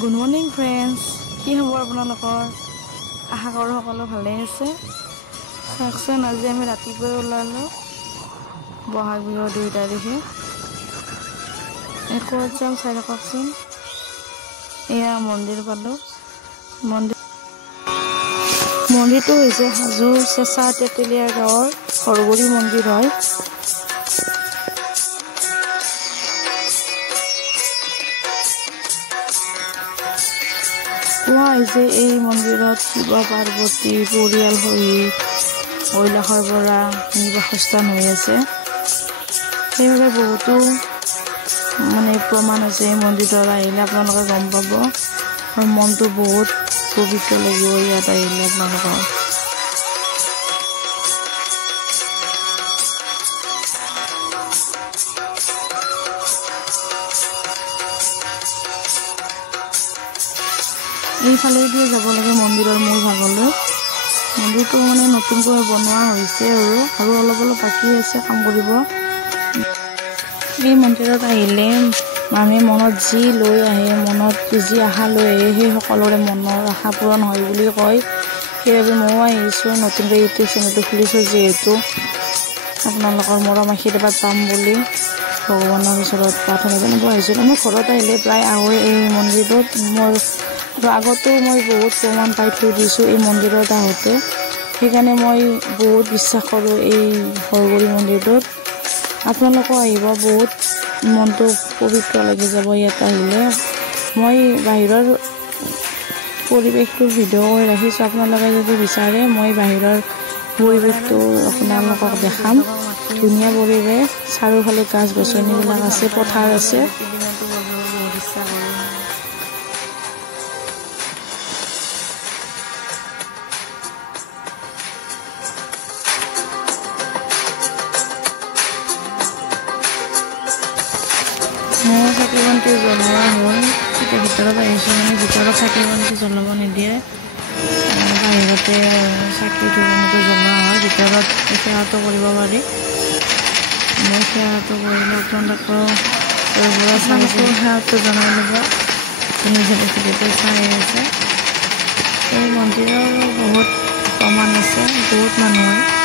Good morning friends. কি খবৰ আপোনালোকৰ? আশা কৰোঁ সকলো ভালে আছে। চাওকচোন আজি আমি ৰাতিপুৱাই ওলালো বহাগ বিহুৰ 2 তাৰিখে। ক'ত যাম চাই থাককচোন। এয়া মন্দিৰ পালো। মন্দিৰটো হৈছে হাজো চেঁচা তেতেলীয়া গাঁৱৰ সৰগুৰি মন্দিৰ হয়। কোৱা হৈছে এই মন্দিৰত শিৱ পাৰ্বতী পৰিয়াল সহিত কৈলাশৰ পৰা নিবাসস্থান হৈ আছে। সেইবাবে বহুতো প্ৰমাণ আছে এই মন্দিৰত আহিলে আপোনালোকে গম পাব আৰু মনটো বহুত পবিত্ৰ লাগিব ইয়াত আহিলে আপোনালোকৰ। এইফালেদি যাব লাগে মন্দিৰৰ মূল ভাগলৈ। মন্দিৰটো নতুনকৈ বনোৱা হৈছে আৰু অলপ বাকী আছে কাম কৰিব। এই মন্দিৰত আহিলে মানুহে মনত যি লৈ আহে, মনত যি আশা লৈ আহে, সেই সকলোৰে মনৰ আশা পূৰণ হয় বুলি কয়। সেইবাবে ময়ো আহিছোঁ, নতুনকৈ ইউটিউব চেনেলটো খুলিছোঁ যিহেতু আপোনালোকৰ মৰম আশীৰ্বাদ পাম বুলি ভগৱানৰ ওচৰত প্ৰাৰ্থনা জনাব আহিছিলোঁ। মই ঘৰত আহিলে প্ৰায় আহোঁ এই মন্দিৰটোত। আগতো মই বহুত প্ৰমাণ পাই থৈ দিছোঁ এই মন্দিৰত আহোঁতে। সেইকাৰণে মই বহুত বিশ্বাস কৰোঁ এই সৰগুৰি মন্দিৰটোত। আপোনালোকো আহিব, বহুত মনটো পবিত্ৰ লাগি যাব ইয়াত আহিলে। মই বাহিৰৰ পৰিৱেশটো ভিডিঅ' কৰি ৰাখিছোঁ, আপোনালোকে যদি বিচাৰে মই বাহিৰৰ পৰিৱেশটো আপোনালোকক দেখাম। ধুনীয়া পৰিৱেশ, চাৰিওফালে গছ গছনিবিলাক আছে, পথাৰ আছে। মই চাকি বন্তি জ্বলোৱা হ'ল, এতিয়া ভিতৰত আহিছোঁ। ভিতৰত চাকি বন্তি জ্বলাব নিদিয়ে, বাহিৰতে চাকি ধুনীয়াকৈ জ্বলোৱা হয়। ভিতৰত সেৱাটো কৰিব পাৰি। মই সেৱাটো কৰিলোঁ, আপোনালোকেও সেৱাটো জনাই ল'ব। ভিডিঅ'টো চাই আছে। এই মন্দিৰৰ বহুত প্ৰমাণ আছে, বহুত মানুহ হয়।